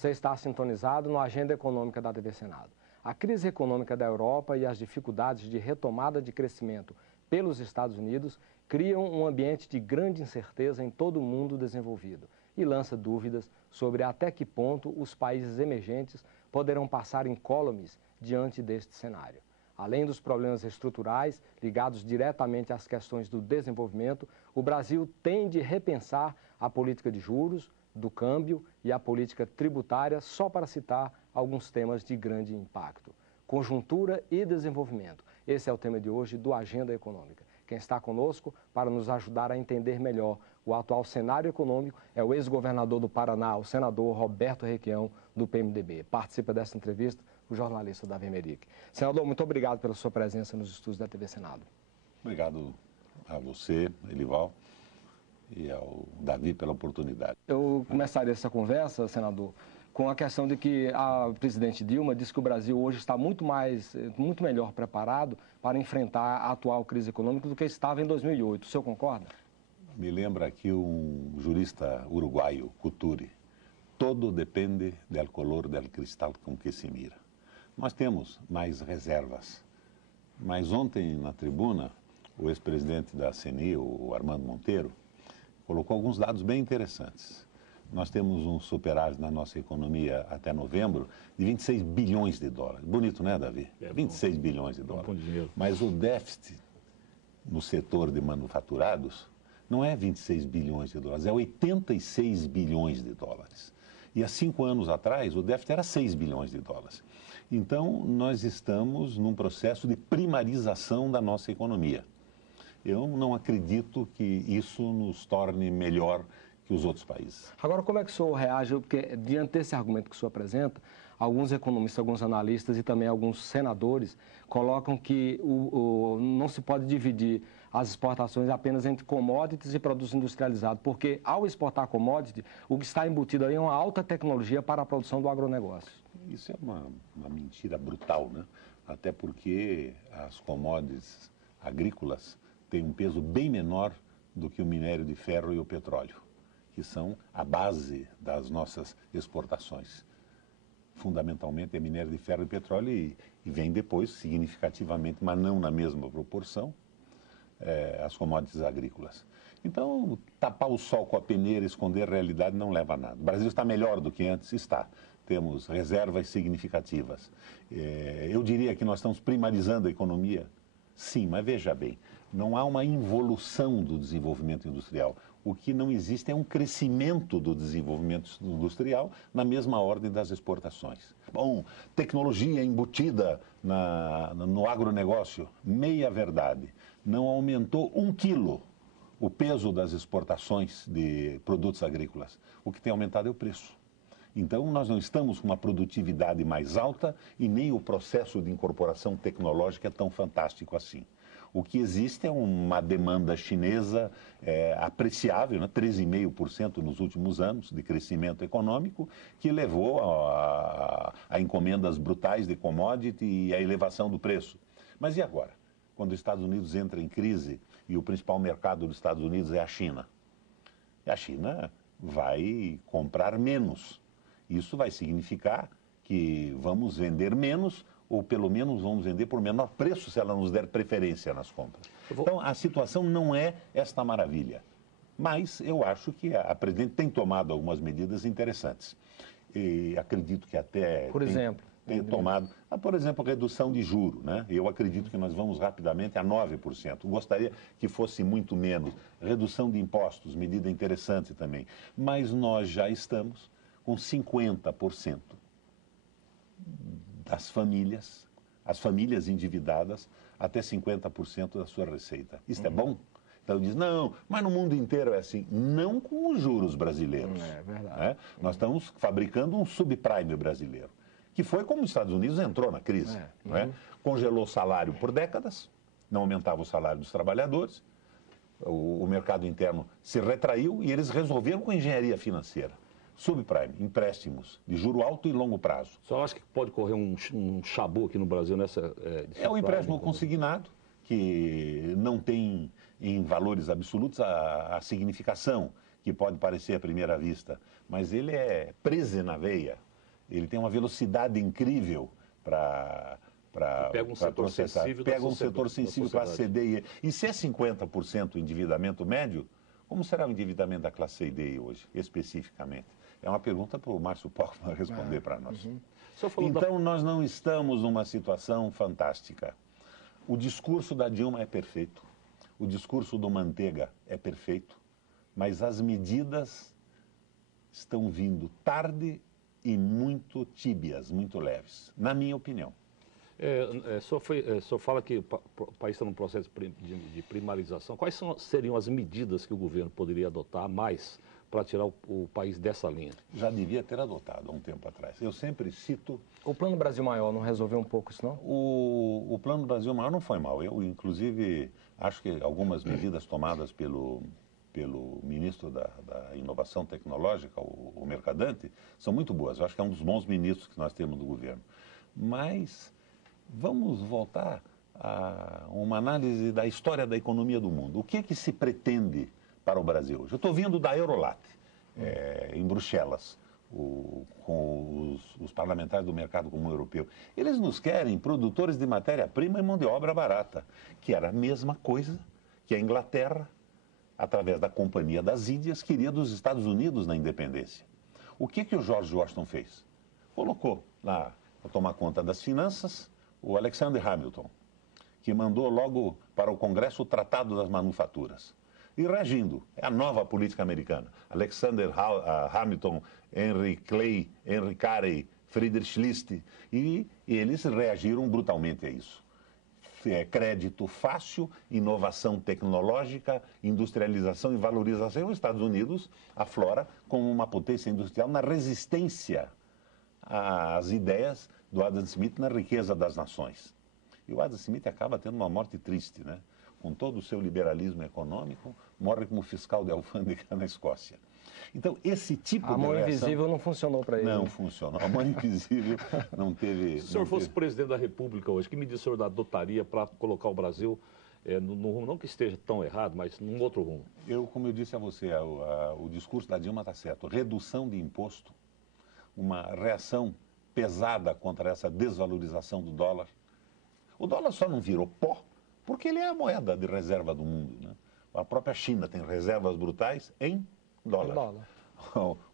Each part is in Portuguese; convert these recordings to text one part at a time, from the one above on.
Você está sintonizado no Agenda Econômica da TV Senado. A crise econômica da Europa e as dificuldades de retomada de crescimento pelos Estados Unidos criam um ambiente de grande incerteza em todo o mundo desenvolvido e lança dúvidas sobre até que ponto os países emergentes poderão passar incólumes diante deste cenário. Além dos problemas estruturais ligados diretamente às questões do desenvolvimento, o Brasil tem de repensar a política de juros, do câmbio e a política tributária, só para citar alguns temas de grande impacto. Conjuntura e desenvolvimento. Esse é o tema de hoje do Agenda Econômica. Quem está conosco para nos ajudar a entender melhor o atual cenário econômico é o ex-governador do Paraná, o senador Roberto Requião, do PMDB. Participa dessa entrevista o jornalista Davi Meric. Senador, muito obrigado pela sua presença nos estúdios da TV Senado. Obrigado a você, Elival, e ao Davi pela oportunidade. Eu começaria essa conversa, senador, com a questão de que a presidente Dilma disse que o Brasil hoje está muito melhor preparado para enfrentar a atual crise econômica do que estava em 2008. O senhor concorda? Me lembra aqui um jurista uruguaio, Couturi. Todo depende do color do cristal com que se mira. Nós temos mais reservas, mas ontem na tribuna, o ex-presidente da CNI, o Armando Monteiro, colocou alguns dados bem interessantes. Nós temos um superávit na nossa economia até novembro de 26 bilhões de dólares. Bonito, né, Davi? 26 bilhões de dólares. Mas o déficit no setor de manufaturados não é 26 bilhões de dólares, é 86 bilhões de dólares. E há 5 anos atrás, o déficit era 6 bilhões de dólares. Então, nós estamos num processo de primarização da nossa economia. Eu não acredito que isso nos torne melhor que os outros países. Agora, como é que o senhor reage? Porque, diante desse argumento que o senhor apresenta, alguns economistas, alguns analistas e também alguns senadores colocam que não se pode dividir as exportações apenas entre commodities e produtos industrializados, porque ao exportar commodity, o que está embutido aí é uma alta tecnologia para a produção do agronegócio. Isso é uma mentira brutal, né? Até porque as commodities agrícolas têm um peso bem menor do que o minério de ferro e o petróleo, que são a base das nossas exportações. Fundamentalmente é minério de ferro e petróleo e vem depois, significativamente, mas não na mesma proporção, as commodities agrícolas. Então, tapar o sol com a peneira, esconder a realidade não leva a nada. O Brasil está melhor do que antes? Está. Temos reservas significativas. Eu diria que nós estamos primarizando a economia. Sim, mas veja bem, não há uma involução do desenvolvimento industrial. O que não existe é um crescimento do desenvolvimento industrial na mesma ordem das exportações. Bom, tecnologia embutida no agronegócio, meia verdade. Não aumentou 1 quilo o peso das exportações de produtos agrícolas. O que tem aumentado é o preço. Então, nós não estamos com uma produtividade mais alta e nem o processo de incorporação tecnológica é tão fantástico assim. O que existe é uma demanda chinesa apreciável, né? 13,5% nos últimos anos de crescimento econômico, que levou a encomendas brutais de commodity e a elevação do preço. Mas e agora? Quando os Estados Unidos entra em crise e o principal mercado dos Estados Unidos é a China. A China vai comprar menos. Isso vai significar que vamos vender menos, ou pelo menos vamos vender por menor preço se ela nos der preferência nas compras. Então, a situação não é esta maravilha. Mas eu acho que a presidente tem tomado algumas medidas interessantes. E acredito que até... Por exemplo? Tem tomado, por exemplo, redução de juro, né? Eu acredito que nós vamos rapidamente a 9%. Gostaria que fosse muito menos. Redução de impostos, medida interessante também. Mas nós já estamos com 50% das famílias, as famílias endividadas, até 50% da sua receita. Isso é bom? Então diz, não, mas no mundo inteiro é assim. Não com os juros brasileiros. É verdade. Né? Nós estamos fabricando um subprime brasileiro, que foi como os Estados Unidos entrou na crise. Né? Congelou o salário por décadas, não aumentava o salário dos trabalhadores, o mercado interno se retraiu e eles resolveram com engenharia financeira. Subprime, empréstimos de juro alto e longo prazo. Só acho que pode correr um chabu aqui no Brasil nessa... É o empréstimo consignado, que não tem em valores absolutos a significação que pode parecer à primeira vista, mas ele é preso na veia. ele tem uma velocidade incrível para pega um setor processar. sensível Pega um setor sensível para ceder. E se é 50% o endividamento médio, como será o endividamento da classe C e D hoje, especificamente? É uma pergunta para o Márcio Portman responder para nós. Então, nós não estamos numa situação fantástica. O discurso da Dilma é perfeito, o discurso do Manteiga é perfeito, mas as medidas estão vindo tarde e muito tíbias, muito leves, na minha opinião. O senhor fala que o país está num processo de primarização. Quais seriam as medidas que o governo poderia adotar mais para tirar o país dessa linha? Já devia ter adotado há um tempo atrás. Eu sempre cito... O Plano Brasil Maior não resolveu um pouco isso, não? O Plano Brasil Maior não foi mal. Eu, inclusive, acho que algumas medidas tomadas pelo ministro da Inovação Tecnológica, o Mercadante, são muito boas. Eu acho que é um dos bons ministros que nós temos no governo. Mas vamos voltar a uma análise da história da economia do mundo. O que é que se pretende para o Brasil hoje? Eu estou vindo da Eurolat, em Bruxelas, com os parlamentares do mercado comum europeu. Eles nos querem produtores de matéria-prima e mão de obra barata, que era a mesma coisa que a Inglaterra, através da Companhia das Índias, queria dos Estados Unidos na independência. O que o George Washington fez? Colocou lá, para tomar conta das finanças, o Alexander Hamilton, que mandou logo para o Congresso o Tratado das Manufaturas. E reagindo, é a nova política americana. Alexander Hamilton, Henry Clay, Henry Carey, Friedrich List, e eles reagiram brutalmente a isso. Crédito fácil, inovação tecnológica, industrialização e valorização. Os Estados Unidos aflora como uma potência industrial na resistência às ideias do Adam Smith na riqueza das nações. E o Adam Smith acaba tendo uma morte triste, né? Com todo o seu liberalismo econômico, morre como fiscal de alfândega na Escócia. Então, esse tipo de reação... A mão invisível não funcionou para ele. Não funcionou. A mão invisível não teve... Se o senhor fosse presidente da República hoje, que medida o senhor adotaria para colocar o Brasil no rumo, não que esteja tão errado, mas num outro rumo? Como eu disse a você, o discurso da Dilma está certo. Redução de imposto, uma reação pesada contra essa desvalorização do dólar. O dólar só não virou pó porque ele é a moeda de reserva do mundo, né? A própria China tem reservas brutais em dólar.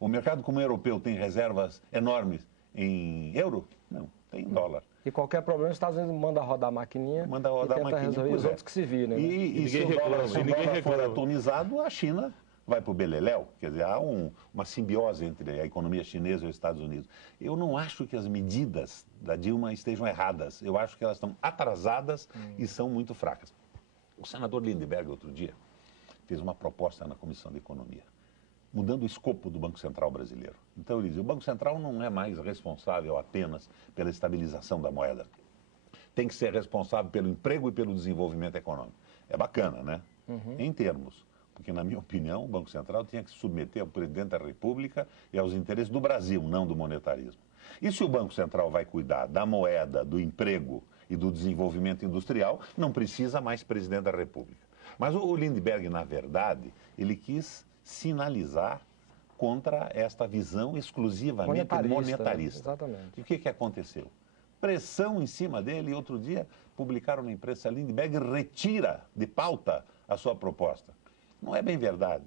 O mercado comum europeu tem reservas enormes em euro? Não, tem em dólar. E qualquer problema, os Estados Unidos manda rodar a maquininha e tenta resolver, os outros que se virem. Né? E se o dólar for atomizado, a China vai para o beleléu. Quer dizer, há uma simbiose entre a economia chinesa e os Estados Unidos. Eu não acho que as medidas da Dilma estejam erradas. Eu acho que elas estão atrasadas e são muito fracas. O senador Lindbergh, outro dia, fez uma proposta na Comissão de Economia, mudando o escopo do Banco Central brasileiro. Então ele dizia, o Banco Central não é mais responsável apenas pela estabilização da moeda. Tem que ser responsável pelo emprego e pelo desenvolvimento econômico. É bacana, né? Em termos. Porque, na minha opinião, o Banco Central tinha que se submeter ao presidente da República e aos interesses do Brasil, não do monetarismo. E se o Banco Central vai cuidar da moeda, do emprego e do desenvolvimento industrial, não precisa mais presidente da República. Mas o Lindbergh, na verdade, ele quis sinalizar contra esta visão exclusivamente monetarista. Exatamente. E o que aconteceu? Pressão em cima dele, e outro dia publicaram na imprensa, Lindbergh retira de pauta a sua proposta. Não é bem verdade.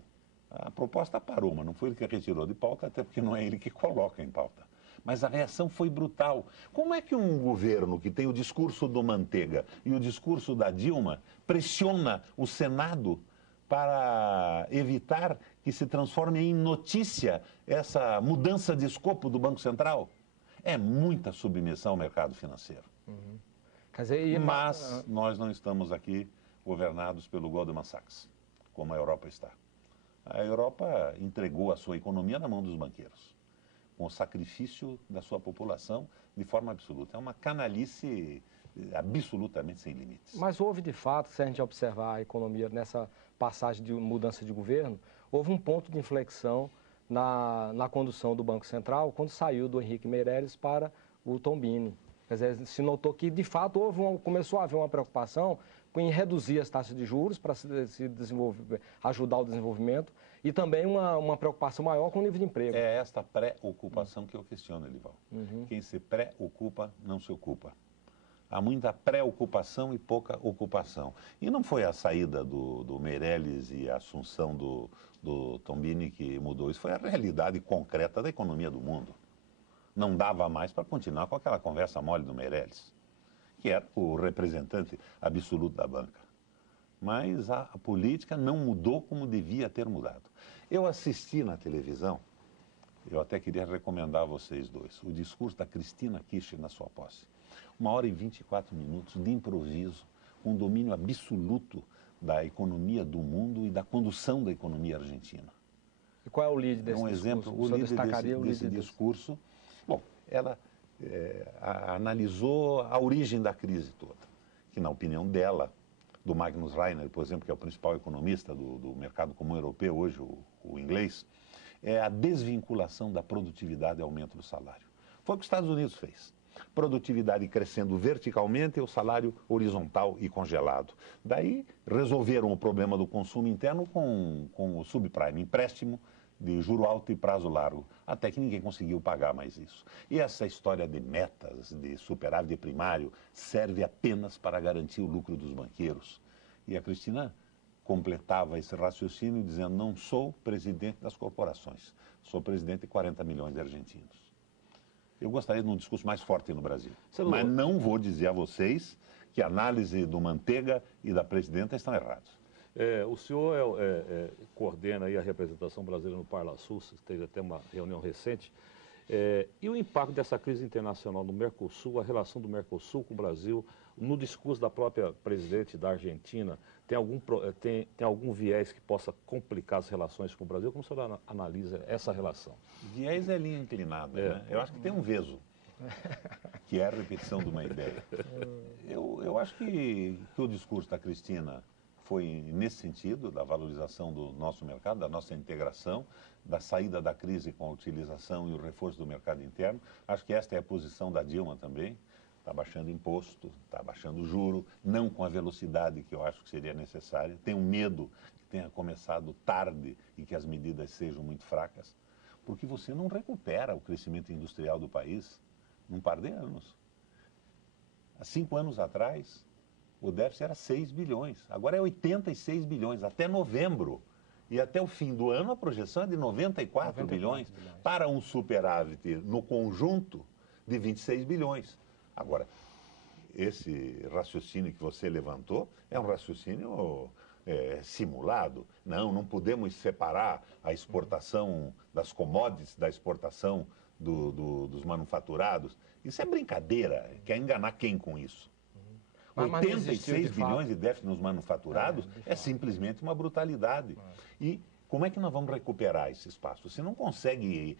A proposta parou, mas não foi ele que retirou de pauta, até porque não é ele que coloca em pauta. Mas a reação foi brutal. Como é que um governo que tem o discurso do Manteiga e o discurso da Dilma pressiona o Senado para evitar que se transforme em notícia essa mudança de escopo do Banco Central? É muita submissão ao mercado financeiro. Quer dizer, Mas nós não estamos aqui governados pelo Goldman Sachs, como a Europa está. A Europa entregou a sua economia na mão dos banqueiros, com o sacrifício da sua população de forma absoluta. É uma canalice absolutamente sem limites. Mas houve, de fato, se a gente observar a economia nessa passagem de mudança de governo, houve um ponto de inflexão na condução do Banco Central quando saiu do Henrique Meirelles para o Tombini. Quer dizer, se notou que, de fato, começou a haver uma preocupação em reduzir as taxas de juros para ajudar o desenvolvimento e também uma preocupação maior com o nível de emprego. É esta preocupação que eu questiono, Elival. Quem se preocupa, não se ocupa. Há muita preocupação e pouca ocupação. E não foi a saída do Meirelles e a assunção do Tombini que mudou isso, foi a realidade concreta da economia do mundo. Não dava mais para continuar com aquela conversa mole do Meirelles, que era o representante absoluto da banca. Mas a política não mudou como devia ter mudado. Eu assisti na televisão, eu até queria recomendar a vocês dois, o discurso da Cristina Kirchner na sua posse. 1h e 24 minutos de improviso, com domínio absoluto da economia do mundo e da condução da economia argentina. E qual é o lead desse discurso? Exemplo, o líder desse discurso, bom, ela analisou a origem da crise toda, que na opinião dela, do Magnus Rainer, por exemplo, que é o principal economista do mercado comum europeu hoje, o inglês, é a desvinculação da produtividade e aumento do salário. Foi o que os Estados Unidos fez. Produtividade crescendo verticalmente e o salário horizontal e congelado. Daí resolveram o problema do consumo interno com o subprime, empréstimo de juro alto e prazo largo, até que ninguém conseguiu pagar mais isso. E essa história de metas, de superávit primário, serve apenas para garantir o lucro dos banqueiros. E a Cristina completava esse raciocínio dizendo: não sou presidente das corporações, sou presidente de 40 milhões de argentinos. Eu gostaria de um discurso mais forte no Brasil, mas não vou dizer a vocês que a análise do Manteiga e da presidenta estão errados. O senhor coordena aí a representação brasileira no Parlasul, teve até uma reunião recente. E o impacto dessa crise internacional no Mercosul, a relação do Mercosul com o Brasil, no discurso da própria presidente da Argentina, tem algum viés que possa complicar as relações com o Brasil? Como o senhor analisa essa relação? Viés é linha inclinada, né? Eu acho que tem um veso, que é a repetição de uma ideia. Eu acho que o discurso da Cristina foi nesse sentido, da valorização do nosso mercado, da nossa integração, da saída da crise com a utilização e o reforço do mercado interno. Acho que esta é a posição da Dilma também. Está baixando imposto, está baixando juro, não com a velocidade que eu acho que seria necessária. Tenho medo que tenha começado tarde e que as medidas sejam muito fracas, porque você não recupera o crescimento industrial do país num par de anos. Há 5 anos atrás, o déficit era 6 bilhões, agora é 86 bilhões, até novembro. E até o fim do ano a projeção é de 94 bilhões para um superávit no conjunto de 26 bilhões. Agora, esse raciocínio que você levantou é um raciocínio simulado. Não podemos separar a exportação das commodities da exportação dos manufaturados. Isso é brincadeira, quer enganar quem com isso? 86 bilhões de déficit nos manufaturados é simplesmente uma brutalidade. E como é que nós vamos recuperar esse espaço? Você não consegue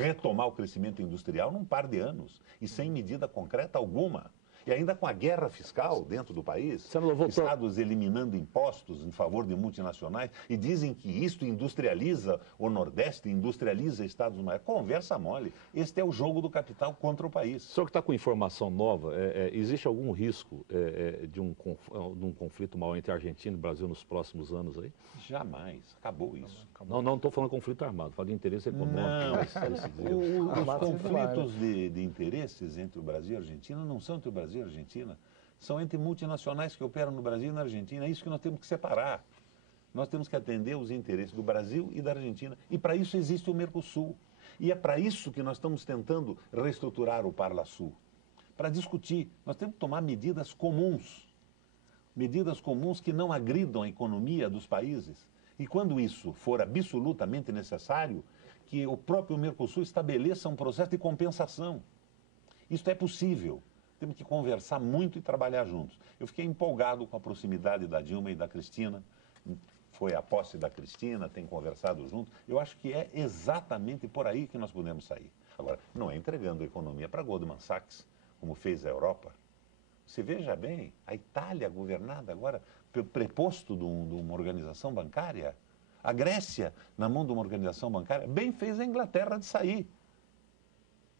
retomar o crescimento industrial num par de anos e sem medida concreta alguma. E ainda com a guerra fiscal dentro do país, estados eliminando impostos em favor de multinacionais e dizem que isto industrializa o Nordeste, industrializa estados maiores. Conversa mole. Este é o jogo do capital contra o país. O senhor que está com informação nova, existe algum risco de um conflito maior entre a Argentina e o Brasil nos próximos anos aí? Jamais. Acabou isso. Não estou falando de conflito armado, falo de interesse econômico. Não, os conflitos de interesses entre o Brasil e a Argentina não são entre o Brasil e a Argentina, são entre multinacionais que operam no Brasil e na Argentina. É isso que nós temos que separar. Nós temos que atender os interesses do Brasil e da Argentina. E para isso existe o Mercosul. E é para isso que nós estamos tentando reestruturar o Parlasul. Para discutir, nós temos que tomar medidas comuns que não agridam a economia dos países. E quando isso for absolutamente necessário, que o próprio Mercosul estabeleça um processo de compensação. Isso é possível. Temos que conversar muito e trabalhar juntos. Eu fiquei empolgado com a proximidade da Dilma e da Cristina. Foi a posse da Cristina, tem conversado junto. Eu acho que é exatamente por aí que nós podemos sair. Agora, não é entregando a economia para Goldman Sachs, como fez a Europa. Você veja bem, a Itália governada agora pelo preposto de uma organização bancária. A Grécia na mão de uma organização bancária. Bem fez a Inglaterra de sair.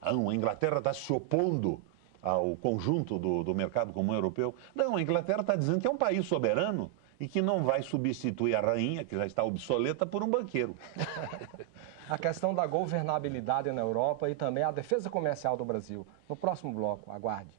A Inglaterra está se opondo ao conjunto do mercado comum europeu. Não, a Inglaterra está dizendo que é um país soberano e que não vai substituir a rainha, que já está obsoleta, por um banqueiro. A questão da governabilidade na Europa e também a defesa comercial do Brasil. No próximo bloco, aguarde.